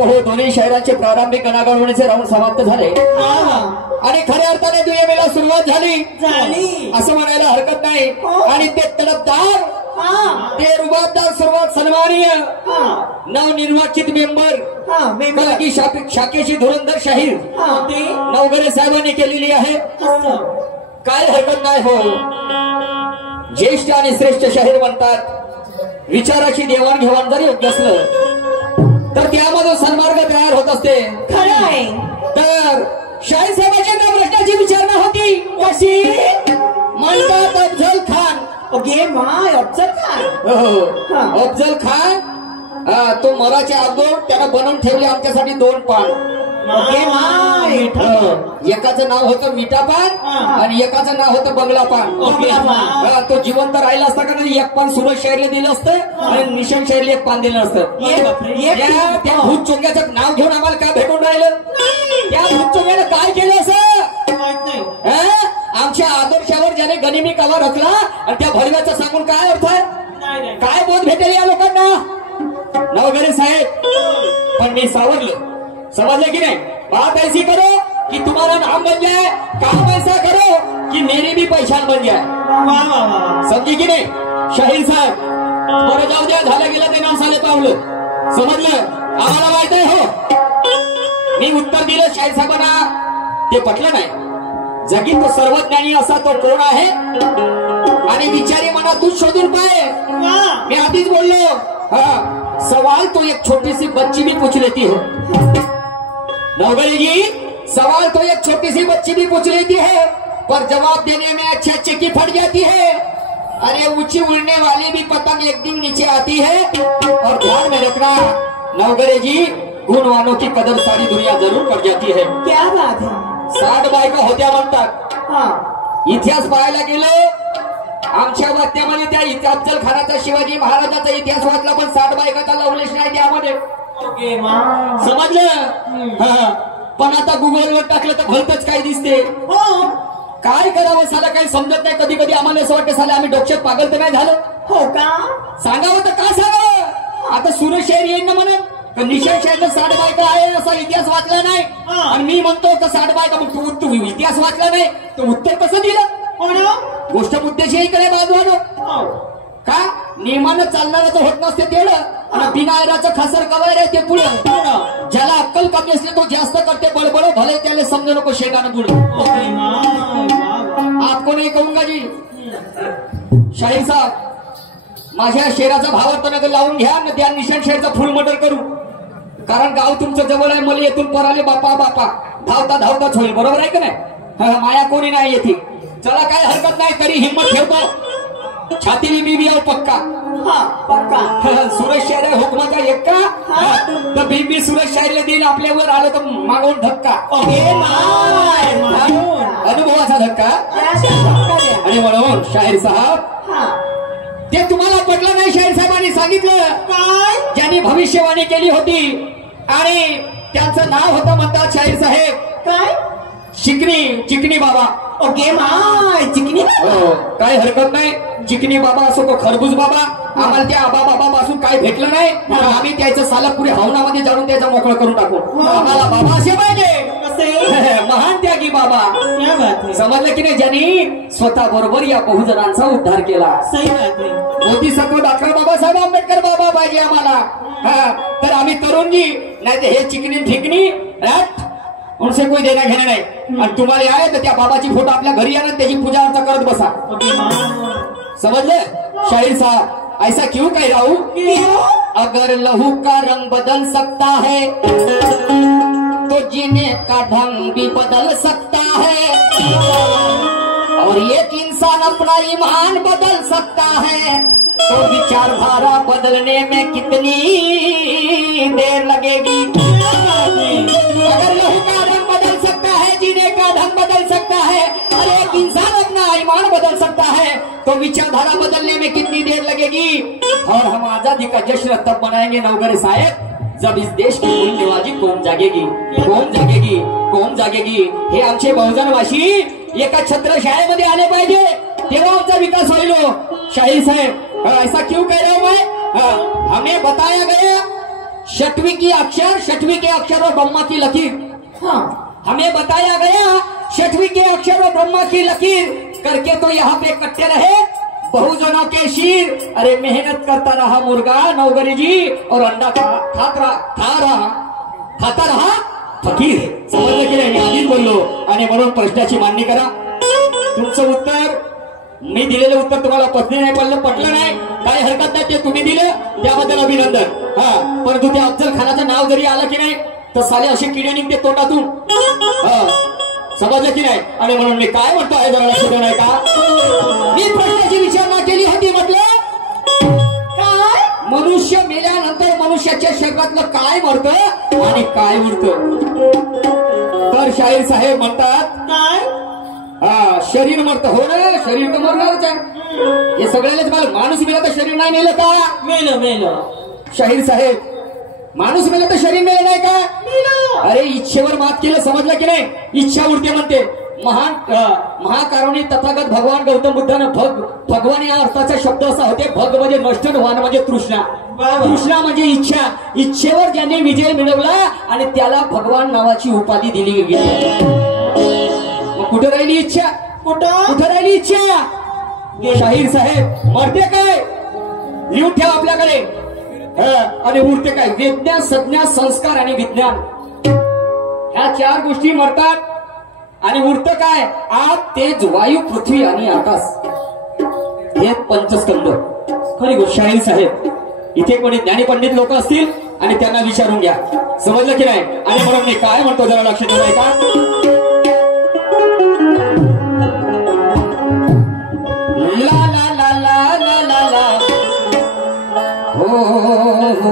महाप्रभू दोन्ही शहरांचे प्रारंभिक गणागणवणीचे राऊंड समाप्त झाले आणि खऱ्या अर्थाने दुय्यमेला सुरुवात झाली असं म्हणायला हरकत नाही। आणि ते तडफदार ते रुबाबदार सर्वात सन्माननीय नवनिर्वाचित मेंबर की शाखेची धुरंधर शाहीर नवघरे साहेबांनी केलेली आहे। काय हरकत नाही हो, ज्येष्ठ आणि श्रेष्ठ शाहीर म्हणतात विचाराची देवाणघेवाण जर योग्य असलं तर त्यामध्ये सन्मार्ग तयार होत असते। खरं आहे। तर शाहीर साहेबांच्या त्या प्रश्नाची विचारणा होती कशी म्हणतात अफजल खान। ओके माय अफजल खान। अफजल खान तो मराच्या अगोदर त्यानं बनवून ठेवले आमच्यासाठी 2 पान। एकाचं नाव होतं मिठा पान आणि एकाचं नाव होतं बंगला पान। तो जिवंत राहिला असता का नाही 1 पान सुरज शाहीरला दिलं असतं आणि निशांत शाहीरला 1 पान दिलं असतं। त्या भूत चोंग्याचं नाव घेऊन आम्हाला काय भेटून राहिलं? त्या भूत चोंग्यानं काय केलं असं माहित नाही। आमच्या आदर्शावर ज्याने गनिमी कावा रचला आणि त्या भडव्याचं सांगून काय अर्थ आहे? काय बोध भेटेल या लोकांना? नवघरे साहेब पण मी सावरलं, समझले कि नहीं? बात ऐसी करो कि तुम्हारा नाम बन जाए, काम ऐसा करो कि मेरी भी पहचान बन जाए। समझी की नहीं शाहीर साहेब? बरं जाऊ द्या, झालं गेलं ते नाव साले पावलं, समजलं? आम्हाला माहित आहे हो। मी उत्तर दिलं शाहीर साहेबांना, ते पटलं नाही। जगी तो सर्वज्ञानी असा तो कोण आहे आणि विचारी मना तू शोधून पाहे। मी आधीच बोललो सवाल तो एक छोटी सी बच्ची भी पूछ लेती है। नवघरे जी सवाल तो एक छोटी सी बच्ची भी पूछ लेती है पर जवाब देने में अच्छे अच्छे की फट जाती है। अरे ऊंची उड़ने वाली भी पतंग एक दिन नीचे आती है। और ध्यान में रखना नवघरे जी गुणवानों की कदर सारी दुनिया जरूर कर जाती है। क्या बात है? 60 बायका होत्या म्हणतात। इतिहास पाहायला गेलो आमच्या बातम्यामध्ये त्या अफजल खानाचा शिवाजी महाराजाचा इतिहास वाचला पण 60 बायकाचा लवलेश नाही त्यामध्ये। समजलं? पण आता गुगलवर टाकलं तर भलतच काय दिसते। काय करावं साला काही समजत नाही। कधी कधी आम्हाला असं वाटतं साला आम्ही डोक्यात पागल तर नाही झालं हो का? सांगावं तर का सांगावं? आता सुरेश शाहीर येईन ना म्हणून निशांत शाहीरनं 60 बायका आहे असा इतिहास वाचला नाही आणि मी म्हणतो का 60 बायका मग तू इतिहास वाचला नाही तर उत्तर कसं दिलं? गोष्ट मुद्द्याची इकडे बाजूला का नियमानं चालणारं तर होत नसते तेवढं आणि बिनायराचं खासर कवाय रे ते पुढे। ज्याला अक्कल कमी असली तो जास्त करते बडबड भले त्याला समजू नको शेगानं पुढे। आपको नाही कहूंगा जी शाहीर साहेब माझ्या शेराचा भावार्थ नगर लावून घ्या ना त्या निशांत शाहीरचा फुल मर्डर करू कारण गाव तुमचं जवळ आहे। मला येथून पराले बापा बापा धावता धावताच होईल, बरोबर आहे का नाही? माया कोणी नाही येते। चला काय हरकत नाही, तरी हिम्मत ठेवतो छातीली बीबी आव पक्का पक्का। सुरेश शाहीर हुकमाचा एक्का तर बीबी सुरेश शाहीरला देईल आपल्यावर आलं तर मागवून धक्का। अनुभवाचा धक्का। आणि म्हणून शाहीर साहेब ते तुम्हाला पटलं नाही। शाहीर साहेबांनी सांगितलं ज्यांनी भविष्यवाणी केली होती आणि त्यांचं नाव होतं म्हणतात शाहीर साहेब काय चिकनी बाबा। ओके माय चिकनी बाबा काय हरकत नाही। चिकनी बाबा असो तो खरबूज बाबा आम्हाला त्या आबा बाबा पासून काय भेटलं नाही आम्ही त्याचं साला पुढे हवनामध्ये जाऊन त्याचा मोकळं करून टाकू। आम्हाला बाबा असे पाहिजे महान त्यागी बाबा। समजलं की नाही? ज्यांनी स्वतः बरोबर या बहुजनांचा उद्धार केला। बोधिसत्व डॉक्टर बाबासाहेब आंबेडकर बाबा पाहिजे आम्हाला। तर आम्ही तरुणजी नाही तर हे चिकनी ठिकणी उनसे कोई देना घेणं नाही। आणि तुम्हाला आहे तर त्या बाबाची फोटो आपल्या घरी आणून त्याची पूजा अर्चा करत बसा। समझले शाहीर साहब? ऐसा क्यों कह रहा हूँ? अगर लहू का रंग बदल सकता है तो जीने का ढंग भी बदल सकता है और एक इंसान अपना ईमान बदल सकता है तो विचारधारा बदलने में कितनी देर लगेगी? अगर लहू का रंग बदल सकता है, जीने का ढंग बदल सकता है और एक इंसान अपना ईमान बदल सकता है तो विचारधारा बदलने में कितनी देर लगेगी? और हम आजादी का जश्न तब मनाएंगे नवघरे साहेब जब इस देश की मूल्यवादी कौम जागेगी। कौम जागेगी, कौम जागेगी। हे आमचे बहुजनवासी एका छत्रछायेमध्ये आले पाहिजे तेव्हा आमचा विकास होईल। शाहीर साहेब ऐसा क्यों कह रहा हूं मैं? हमें बताया गया छठवीं के अक्षर और ब्रह्मा की लकीर। हाँ हमें बताया गया छठवीं के अक्षर और ब्रह्मा की लकीर करके तो यहाँ पे कट्टे रहे बहुजनों के शीर। अरे मेहनत करता रहा मुर्गा नौकरी जी और अंडा खाता रहा फकीर। समजलं की नाही? मी आधीच बोललो आणि म्हणून प्रश्नाची मांडणी करा। तुमचं उत्तर मी दिलेलं उत्तर तुम्हाला पटलं नाही काय हरकत नाही, ते तुम्ही दिलं त्याबद्दल अभिनंदन। हा परंतु त्या अफजल खानाचं नाव जरी आलं की नाही तर साले असे किडे निघते तोंडातून। समजलं की नाही? आणि म्हणून मी काय म्हणतो आहे जरा लक्ष देऊ नये का? मी प्रश्नाची विचारणा केली होती, म्हटलं काय मनुष्य मेल्यानंतर मनुष्याच्या शरीरातलं काय मरतं आणि काय उरतं? तर शाहीर साहेब म्हणतात काय शरीर मरतं। हो ना, शरीर तर मरणारच आहे। हे सगळ्यालाच मला माणूस मेला तर शरीर नाही मेलं का? मेलं शाहीर साहेब माणूस मेला तर शरीर मेलं नाही का? अरे इच्छेवर मात केलं, समजलं की नाही? इच्छा उरते म्हणते। महाकारुणी तथागत भगवान गौतम बुद्धानं भगवान या अर्थाचा शब्द असा होते, भग म्हणजे नष्ट, वान म्हणजे तृष्णा। तृष्णा म्हणजे इच्छा। इच्छेवर ज्याने विजय मिळवला आणि त्याला भगवान नावाची उपाधी दिली गेली। मग कुठे राहिली इच्छा? कुठे राहिली इच्छा? शाहीर साहेब मरते काय लिहून ठेवा आपल्याकडे, आणि उरते काय? विज्ञान, संज्ञा, संस्कार आणि विज्ञान ह्या चार गोष्टी मरतात आणि उरतं काय? आग, तेज, वायू, पृथ्वी आणि आकाश हे पंचस्कंद। खरी गोष्ट शाहीर साहेब, इथे कोणी ज्ञानी पंडित लोक असतील आणि त्यांना विचारून घ्या, समजलं की नाही? आणि म्हणून मी काय म्हणतो जरा लक्ष देऊ का? ला ला ला ला ला ला ला हो हो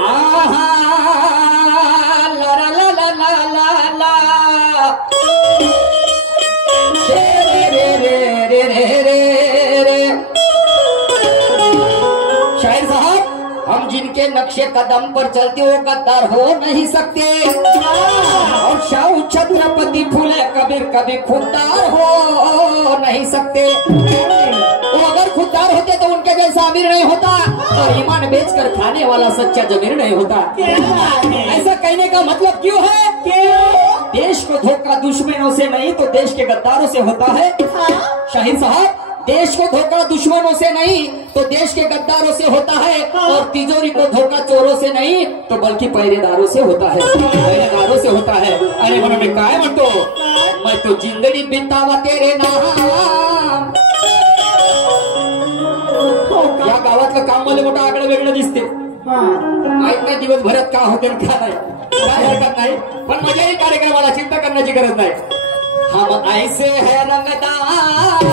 आहा ला ला ला ला ला ला रे रे रे रे रे रे। शायर साहब, हम जिनके नक्शे कदम पर चलते वो गद्दार हो नहीं सकते, और शाहू छत्रपति फूले कबीर कभी खुददार हो नहीं सकते। वो अगर खुददार होते तो उनके जैसा अमीर नहीं होता, और ईमान बेचकर खाने वाला सच्चा जमीर नहीं होता। ऐसा कहने का मतलब क्यों है? देश को धोखा दुश्मनों से नहीं तो देश के गद्दारों से होता है। शाहीर साहब, देश को धोखा दुश्मनों से नहीं तो देश के गद्दारों से होता है, और तिजोरी को धोखा चोरों से नहीं तो बल्कि पहरेदारों से होता है, पहरेदारों से होता है। अरे म्हणून मी काय म्हणतो, मैं तो जिंदगी बितावा तेरे नाम। या गावातलं काम मला मोठं आकडे वेगळं दिसते, माहित नाही दिवसभरात का होते का नाही, काय हरकत नाही, पण मजाही कार्यक्रमाला चिंता करण्याची गरज नाही। हम ऐसे है रंगदार,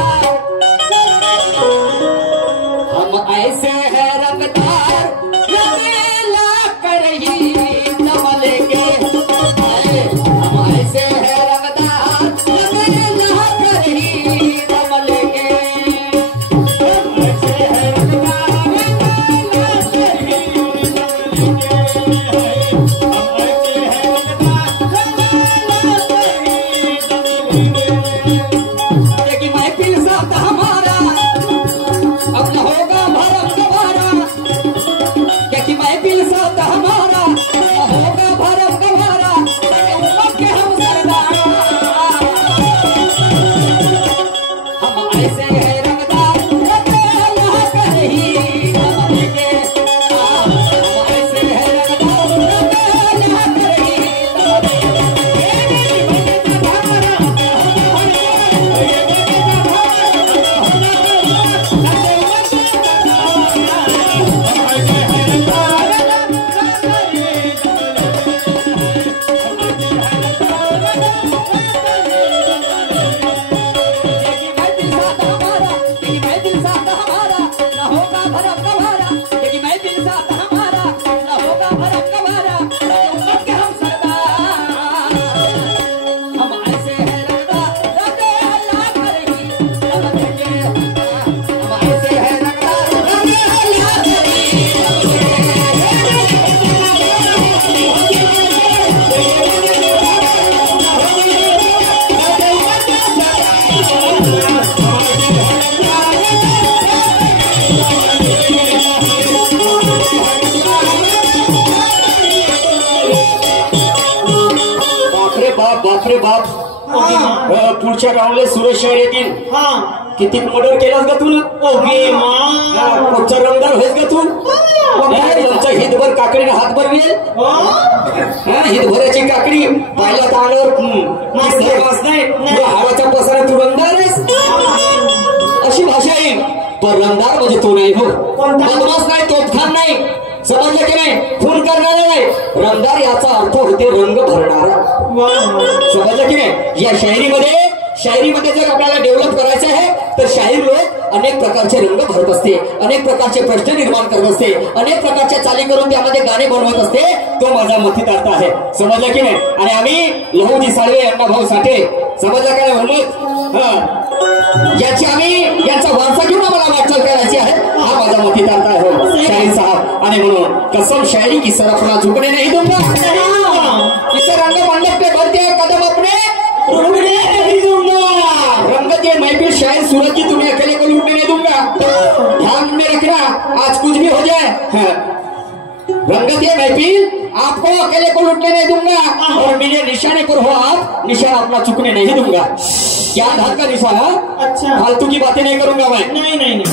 हम ऐसे है रंगदार, रंगीला कर ही दमलेंगे। हम ऐसे है रंगदार, रंगीला कर ही दमलेंगे। हम ऐसे है रंगदार, रंगीला कर ही दमलेंगे। हम ऐसे है रंगदार, रंगीला कर ही दमलेंगे। देखी महफिल साथ हमारा अब न होगा भरम गवारा, क्योंकि महफिल साथ हमारा न होगा भरम गवारा, उम्मत के हम सरदार। हम ऐसे है रंगदार, रंगीला कर ही दमलेंगे। हम ऐसे है रंगदार, रंगीला कर ही पुढच्या राऊंडला सुरेश शहर येतील. किती मर्डर केलास का तू? पुढचा रंगदार होईल का तू? तुमच्या हितभर काकडीने हातभर मिळेल. हितभराची काकडी पाहिला तांगावर नाही हाडाच्या पसारा तू रंगदार आहेस अशी भाषा येईल. पण रंगदार म्हणजे तो नाही हो. बदमाश नाही, तोफखान नाही, समजलं की नाही, खून करणारा नाही. रंगदार याचा अर्थ होते रंग भरणारा. समजलं की नाही. या शायरीमध्ये जर आपल्याला डेव्हलप करायचं आहे तर शाहीर लोक अनेक प्रकारचे रंग भरत असते, अनेक प्रकारचे प्रश्न निर्माण करत असते, अनेक प्रकारच्या चाली करून त्यामध्ये गाणे बनवत असते. तो माझा मथितार्थ आहे. समजलं की नाही. आणि आम्ही लहुजी साळवे अण्णाभाऊ साठे, समजलं का नाही. यांचा वारसा घेऊन आम्हाला वाटचाल करायची आहे. हा माझा मथितार्थ आहे शाहीर साहब. आणि म्हणून कसम शायरी की सर अपना झुकने नहीं दूंगा, इसे रंग मंडप पे भरते कदम अपने रुकने नहीं दूंगा. रंगत ये महफिल शायर सूरज की तुम्हें अकेले को लूटने नहीं दूंगा. ध्यान में रखना, आज कुछ भी हो जाए रंगत ये महफिल आपको अकेले को लूटने नहीं दूंगा. और मेरे निशाने पर हो आप, निशाना अपना चुकने नहीं दूंगा. क्या धाक का निशाना? अच्छा, फालतू की बातें नहीं करूंगा मैं. नहीं.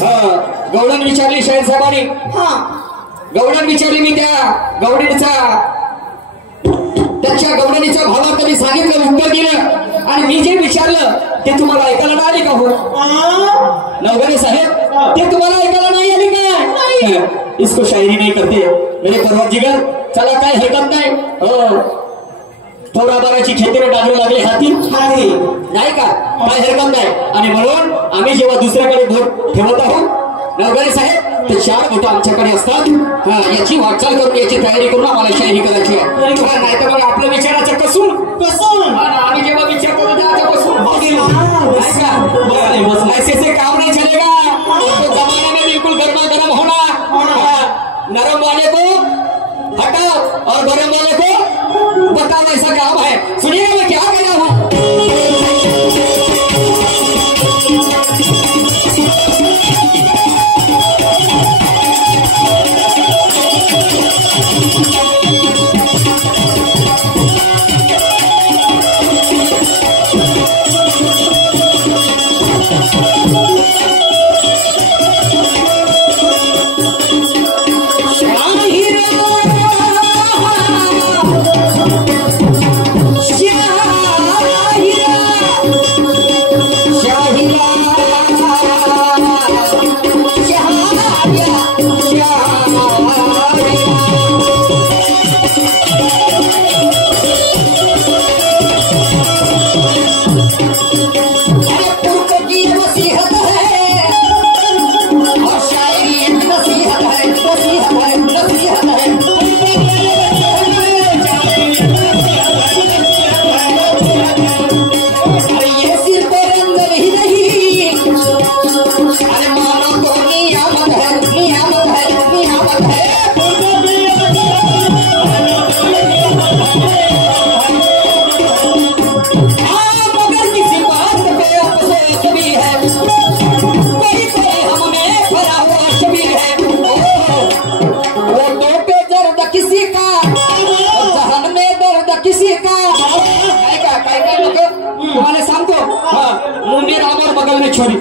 गवडन विचारली शाहीर साहेबांनी. गवडन विचारली मी त्या गवडणीच्या भावात मी सांगितलं, उत्तर दिलं. आणि मी जे विचारलं ते तुम्हाला ऐकायला नाही आली का हो नवघरे साहेब? ते तुम्हाला ऐकायला नाही आली का? इसको शायरी नहीं करते मेरे परवरदिगार. चला काय हरकत नाही. थोडा बाराची खेतीने डागरू लागले हाती नाही का? काय हरकत नाही. आणि म्हणून आम्ही जेव्हा दुसऱ्याकडे भोट ठेवत आहोत नवघरे साहेब तर 4 बोट आमच्याकडे असतात. याची वाटचाल करून याची तयारी करून आम्हाला शायरी करायची आहे. नाही तर मग आपलं विचाराचं कसून आम्ही जेव्हा विचार करू त्याचं कसून ऐसे से काम नहीं चलेगा. तो जमाने में बिल्कुल गर्मा गर्म होना. नरम वाले को हटाओ और गरम वाले को बताओ, ऐसा काम है. सुनिएगा मैं क्या कह रहा हूँ.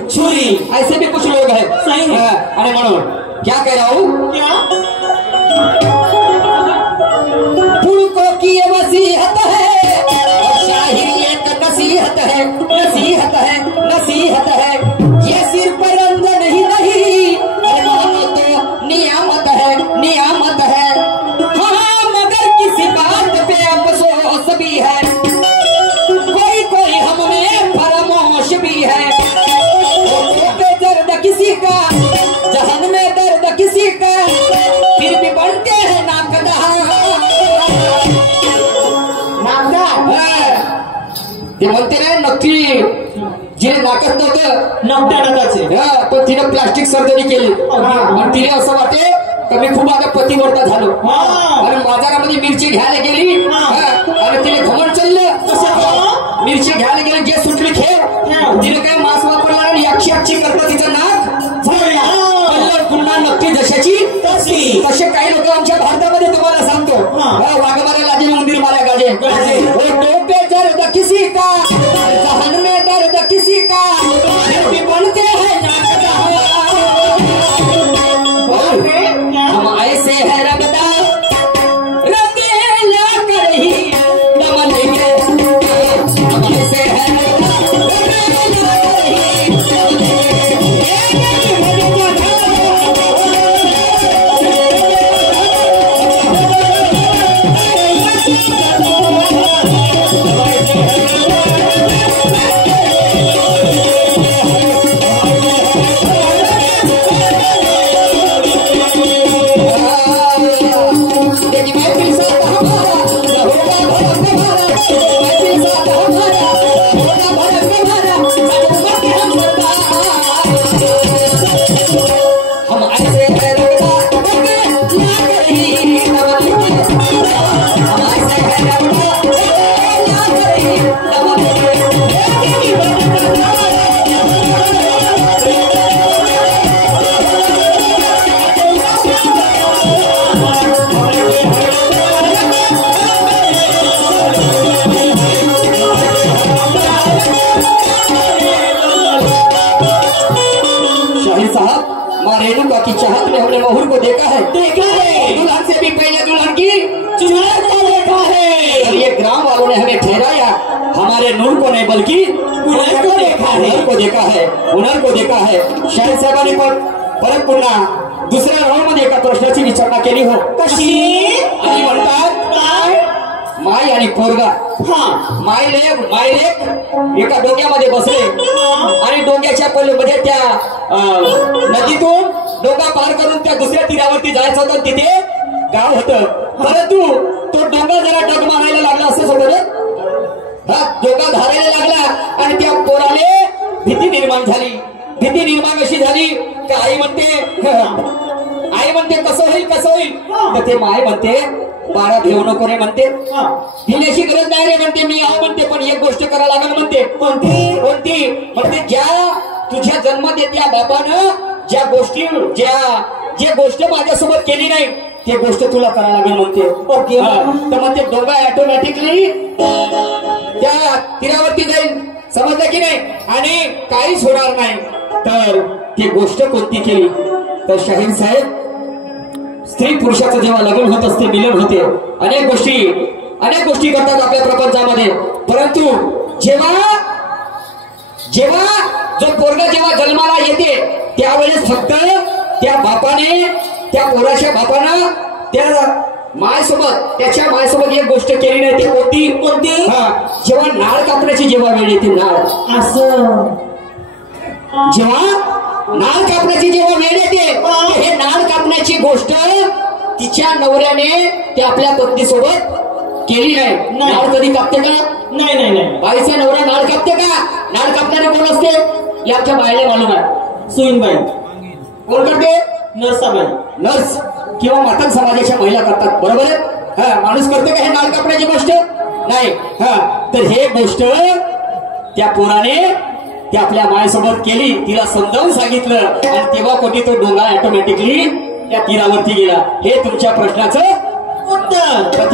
छुरी ऐसे भी कुछ लोग हैं. अरे म्हणून क्या कह रहा हूँ, पुरखों की ये वसीयत है और शायरी एक नसीहत है, नसीहत है, नसीहत है. ये सिर्फ रंजन ही नहीं, अरे मानो तो नियामत है, नियामत है. हाँ मगर किसी बात पे अफसोस भी है, कोई कोई हम में फरामोश भी है. किसी का जहन में दर्द किसी का, फिर भी बनते हैं नाकदा. ते म्हणते ना नक्की जिने नाकत नव्हतं नवट्याचे पण तिने प्लास्टिक सर्जरी केली. आणि तिने असं वाटे तर मी खूप आता पतिव्रता झालो. आणि बाजारामध्ये मिरची घ्यायला गेली आणि तिने घमंड चाललं. मिरची घ्यायला गेली, जे सुटली खेळ तिने काय मास्क वापरला आणि अक्षी करता तिचं नाक पुन्हा नक्की जशाची तसे काही लोक आमच्या भारतामध्ये तुम्हाला सांगतो वाघ मारे लाजे मंदिर मारा गाजे. किसी का हाथ में हमने मोहर को देखा है दुल्हन से भी पहले दुल्हन की चुनार को देखा है। और ये ग्राम वालों ने हमें ठहराया हमारे नूर को नहीं बल्कि हुनर को देखा है। हुनर को देखा है। शाहीर साहेबांनी परत पुन्हा दुसऱ्या राऊंड मध्ये एका प्रश्नाची विचारणा केली हो कशी आणि म्हणतात माय आणि पोरगा मायलेक एका डोंग्यामध्ये बसले आणि डोंग्याच्या पलीकडे त्या नदीतून डोंगा पार करून त्या दुसऱ्या तीरावरती जायचं होतं तिथे गाव होतं परंतु तो डोंगा जरा डगमगायला लागला असं सोबत हा डोंगा धारायला लागला आणि त्या पोराने भीती निर्माण झाली। भीती निर्माण अशी झाली की आई म्हणते कसं होईल तर ते माय म्हणते बाळा भेऊ नको रे म्हणते भिण्याची गरज नाही रे म्हणते मी आहो म्हणते पण एक गोष्ट करायला लागेल म्हणते कोणती म्हणते ज्या तुझ्या जन्मात त्या बापानं ज्या गोष्ट माझ्यासोबत केली नाही ते गोष्ट तुला करायला लागेल म्हणते ओके तर म्हणते डोंगा ऑटोमॅटिकली त्या तीरावरती जाईल समजलं की नाही आणि काहीच होणार नाही। तर ती गोष्ट कोणती केली तर शाहीर साहेब स्त्री पुरुषाचं जेव्हा लग्न होत असते मिलन होते अनेक गोष्टी करतात आपल्या प्रपंचामध्ये परंतु जेव्हा जो पोरगा जेव्हा जन्माला येते त्यावेळेस फक्त त्या पोराच्या बापानं त्याच्या मायसोबत एक गोष्ट केली नाही ती कोणती जेव्हा नाळ कापण्याची जेव्हा वेळ येते नाळ कापण्याची जेव्हा वेळ येते हे नाळ कापण्याची गोष्ट तिच्या नवऱ्याने त्या आपल्या पत्नीसोबत केली नाही। नाळ कधी कापते का नाही बाईचा नवरा नाळ कापते का नाळ कापणारे कोण असते याच्या बायला मालूम आहे सुईनबाई कोण करते नर्स किंवा मातंग समाजाच्या महिला करतात बरोबर आहे माणूस करते का हे नाळ कापण्याची गोष्ट नाही तर हे गोष्ट त्या पोराने त्या आपल्या मायसोबत केली तिला समजावून सांगितलं आणि तेव्हा कोणी तो डोंगा ऑटोमॅटिकली त्या तीरावरती गेला। हे तुमच्या प्रश्नाचं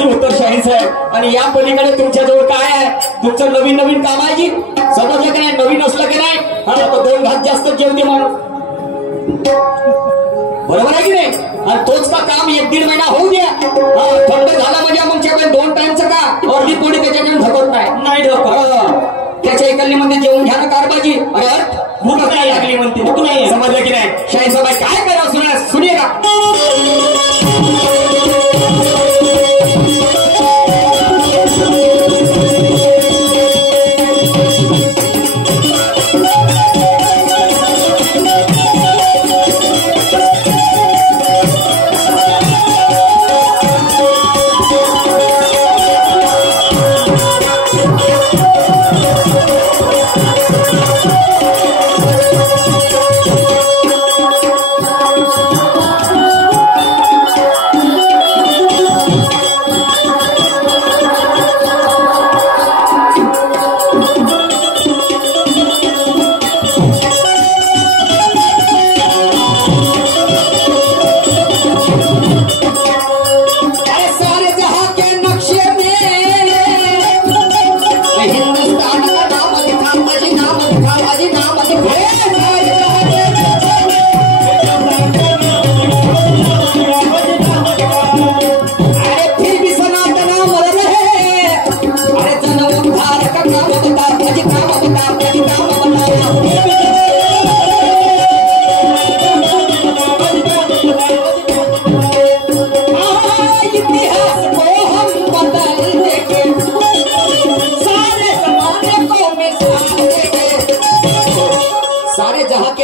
उत्तर शाहीर साहेब। आणि या पलीकडे तुमच्याजवळ काय आहे तुमचं नवीन काम आहे की समजलं की नाही नवीन असलं की नाही तो 2 घास जास्त जेवते माणूस बरोबर आहे की नाही आणि तोच का काम 1-1.5 महिना होऊ द्या थंड झाला म्हणजे मग 2 टाइमचं का अर्धी पोळी त्याच्याकडे धकत नाही त्याच्या इकडलीमध्ये जेवून घ्या ना कारबाजी अरे भूक नाही लागली म्हणते भूक नाही समजलं की नाही शाहीर साहेब काय करा सुनिए का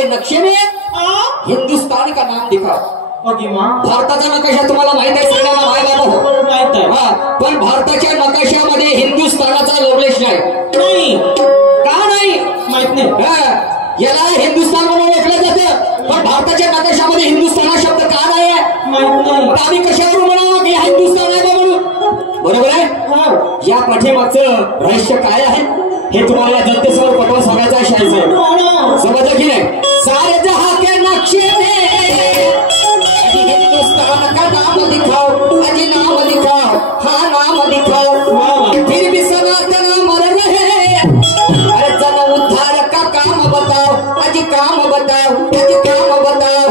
नक्शे में हिंदुस्तान का नाम दिखाओ। भारताचा नकाशा तुम्हाला माहित आहे सगळ्यांना माहित आहे पण भारताच्या नकाशामध्ये हिंदुस्थानाचा लोगलेश नाही का नाही माहित नाही याला हिंदुस्थान म्हणून ओळखलं जातं पण भारताच्या नकाशामध्ये हिंदुस्थान हा शब्द का नाही आहे माहित नाही आम्ही कशावरून म्हणावं की हिंदुस्थान आहे म्हणून बरोबर आहे या पाठीमागचं रहस्य काय आहे हे तुम्हाला जनतेसमोर पटवून सांगायचं आहे शाहीर साहेब समजलं की नाही सारे जहां के नक्शे में हिंदुस्तान का नाम दिखाओ अजी नाम दिखाओ हाँ नाम दिखाओ फिर भी सनातन मर रहे अरे जन उद्धार का काम बताओ अजी काम बताओ अजी काम बताओ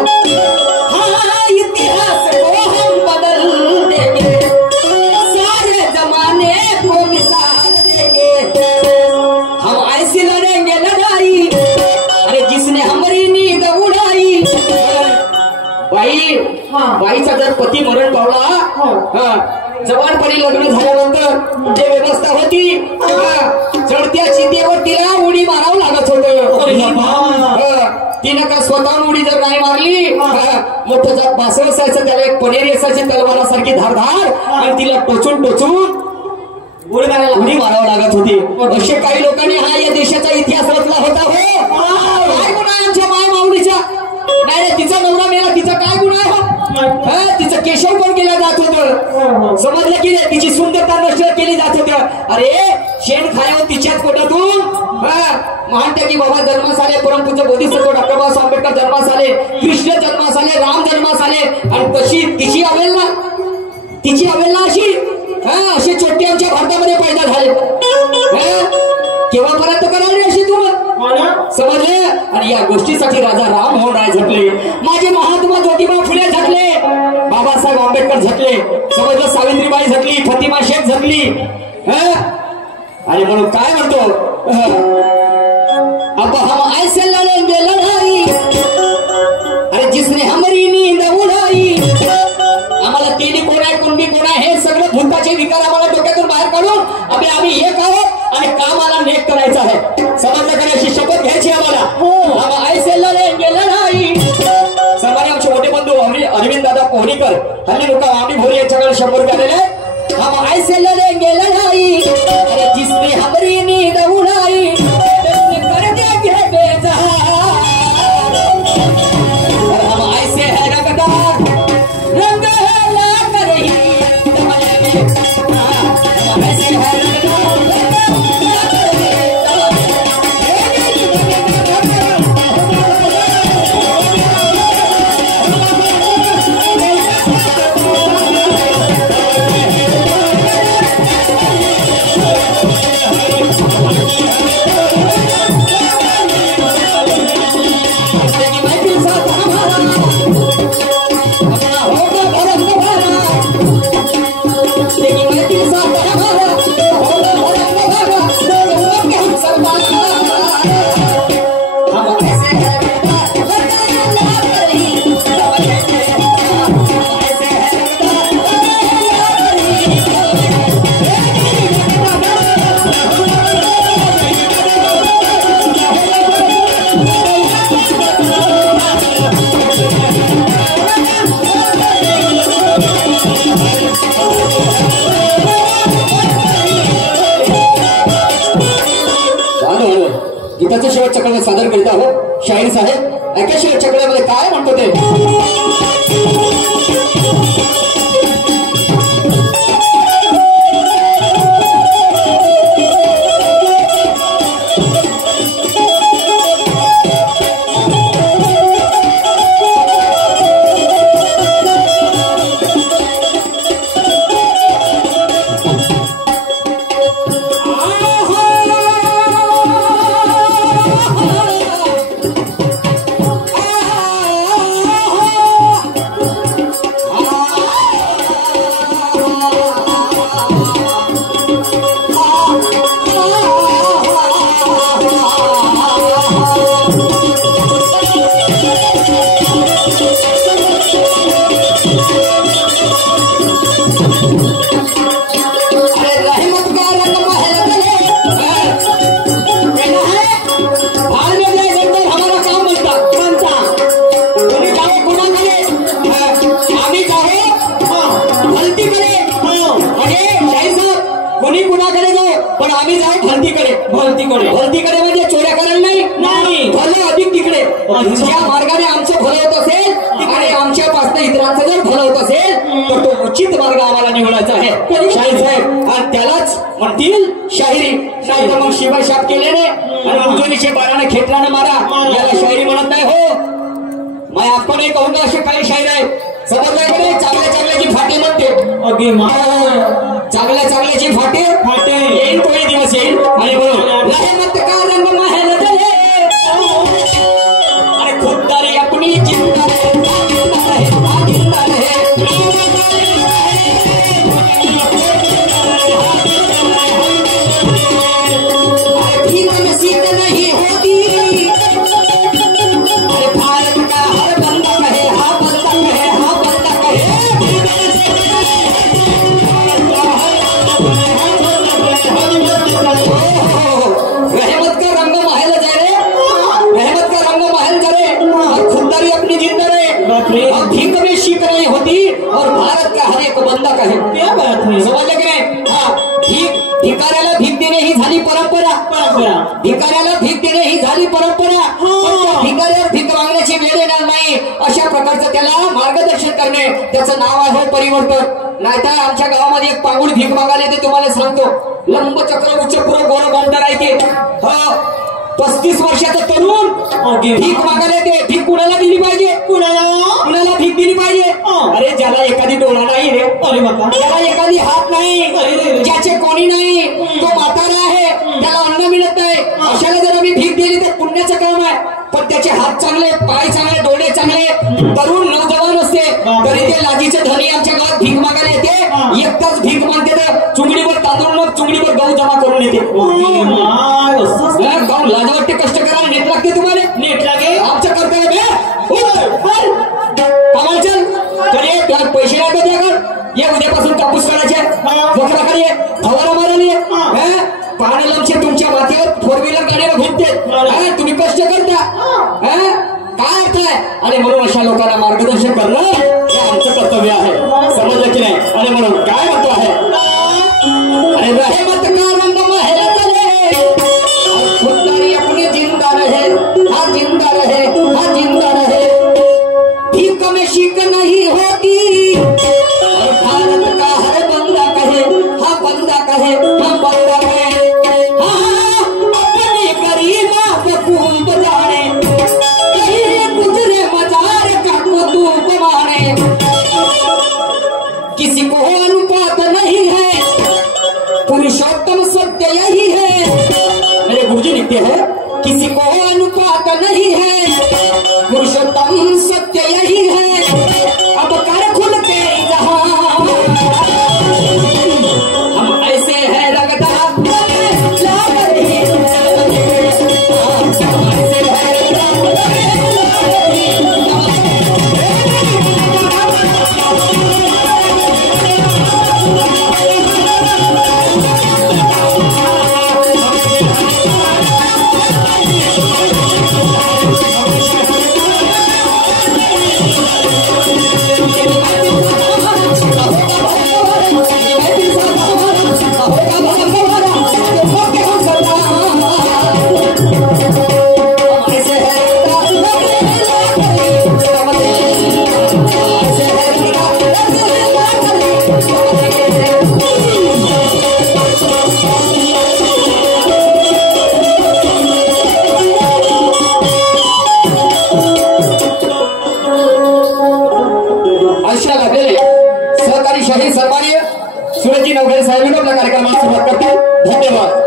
हाँ हा. बाईचा जर पती मरण पावला, हा, जवानपणी लग्न झाल्यानंतर जे व्यवस्था होती, हा, चढत्या चितेवर तिला उडी मारावं लागत होतं. तिनं का स्वतःहून उडी जर नाही मारली, मोठं जात बासर असायचं, त्याला एक पनेरी असायची तलवारासारखी धारधार, आणि तिला टोचून टोचून उडी मारावं लागत होती. असे काही लोकांनी हा या देशाचा इतिहास रचला होता. हो, काय गुन्हा आहे आमच्या माय माऊलीचा? नाही, तिचा नवरा मेला, तिचा काय गुन्हा आहे? तिचं केशव पण केलं जात होतं, समजलं की नाही? तिची सुंदरता नष्ट केली जात होती. अरे शेण खायवर तिच्याच पोटातून म्हणते की बाबा जन्मास आले, परमपूज्य बोधिसत्व डॉक्टर बाबासाहेब आंबेडकर जन्मास आले, कृष्ण जन्मास आले, राम जन्मास आले, आणि तशी तिची अवेलना अशी असे छोटे आमच्या भारतामध्ये पैदा झाले. केव्हापर्यंत करावी अशी तुम्हाला समजले? आणि या गोष्टीसाठी राजा राममोहन राय झटले, माझे महात्मा ज्योतिबा फुले झटले, बाबासाहेब आंबेडकर झटले, समजलं? सावित्रीबाई झटली, फतिमा शेख झटली. आणि म्हणून काय म्हणतो, अब हम ऐसे लड़ेंगे लड़ाई, अरे जिसने हमारी नींद उड़ाई. आम्हाला तिन्ही कोण आहे, कुणबी कोण आहे, हे सगळं भूताचे विकार आम्हाला डोक्यातून बाहेर काढून आम्ही एक आहोत आणि कामाला नेक करायचं आहे. समजलं का? अशी शपथ घ्यायची आम्हाला. हम ऐसे लढेंगे लढाई. समाज आमचे मोठे बंधू अरविंद दादा पोहरीकर, हल्ली लोक आम्ही भोरी यांच्याकडे 100 रुपये आलेले. हम ऐसे लढेंगे लढाई, अरे जिसने हमारी नींद उड़ाई, कर देंगे बेजार. हम ऐसे है रंगदार, रंग है लाकर ही हम ऐसे है गीताचं शेवटच्या कडे सादर करीत आहोत. शाहीर साहेब ऐका शेवटच्या कडेमध्ये काय म्हणतो ते. भलतीकडे म्हणजे चोऱ्या करायला नाही, भलं अधिक तिकडे. ज्या मार्गाने आमचं भलं होत असेल आणि आमच्यापासून इतरांचं जर भलं होत असेल तर तो उचित मार्ग आम्हाला निवडायचा आहे शाहीर साहेब. आणि त्यालाच म्हणतील शाहिरी, नाही तर मग शिवाशाप केल्याने आणि उजवणीचे बाराने खेटराने मारा, याला शायरी म्हणत नाही. हो, मैं आपको नहीं कहूंगा असे काही शाहीर आहे. समजलं की नाही? चांगल्या चांगल्याची फाटी म्हणते, चांगल्या चांगल्याची फाटे येईल, कोणी दिवस येईल. आणि म्हणून रहमत का रंग महल दले, अरे खुददारी अपनी जिंदा नसीब नहीं होती, अरे भारत का हर बंदा कहे, हाँ बंदा कहे, हाँ फरक आहे. क्या बात है. समजलं की नाही? हा, भिकाऱ्याला भीक देणे ही झाली परंपरा. भिकाऱ्याला भीक देणे ही झाली परंपरा. पण त्या भिकाऱ्यावर भीक मागण्याची वेळ येणार नाही अशा प्रकारचं त्याला मार्गदर्शन करणे त्याचं नाव आहे परिवर्तन. नाहीतर आमच्या गावामध्ये एक पांगुळ भीक मागायला येते तुम्हाला सांगतो. लंब चक्र उच्चपुर गोर गोंडर आहे ते. 35 वर्षाचा तरुण भीक मागायला येते. भीक कुणाला दिली पाहिजे? कुणाला भीक दिली पाहिजे? अरे ज्याला एखादी डोळा नाही रे, ज्याला एखादी हात नाही, ज्याचे कोणी नाही, तो म्हातारा आहे, त्याला अन्न मिळत नाही, अशाला जर आम्ही भीक दिली तर पुण्याचं काम आहे. पण त्याचे हात चांगले, पाय चांगले, डोळे चांगले, तरुण नौजवान असते तरी ते लाजीचे धनी आमच्या गावात भीक मागायला येते. एकटाच भीक मागते तर चुंगडीवर तांदूळ मग चुंगडीवर गहू जमा करून येते. गाव लाज वाटते. कष्ट करायला नेट लागते तुम्हाला. नेट लागे आमच्या कर्तव्य चल पैसे लागत द्या. ये उद्यापासून कापूस काढायचे, वखराखाली फवारा मारायला पाणी लावचे तुमच्या माथ्यावर 4 व्हीलर गाडीवर घुमते. तुम्ही कष्ट करता काय अर्थ आहे? आणि म्हणून अशा लोकांना मार्गदर्शन करणं हे आमचं कर्तव्य आहे. समजलं की नाही? आणि म्हणून काय म्हणतो आहे? अरे रहे मत का रंग महल चले, खुददारी अपनी जिंदा रहे, हा जिंदा रहे, हा जिंदा रहे. भीख में शीख नहीं होती और भारत का हर बंदा कहे, हा बंदा कहे, हा बंदा कहे. अपने गरीबा को खूब जाने, गुजरे मजार का कुतूब माने. किसी को अनुपात नहीं है, पुरुषोत्तम सत्य यही है. मेरे गुरुजी लिखते हैं किसी को अनुपात नहीं है, पुरुषोत्तम सत्य यही है. अब कर खुल के जहां हम ऐसे हैं रगदा सहकारी शाही सन्माननीय सुरेशजी नवघरे साहेबांनी आपल्या कार्यक्रमाला सुरुवात करतील. धन्यवाद.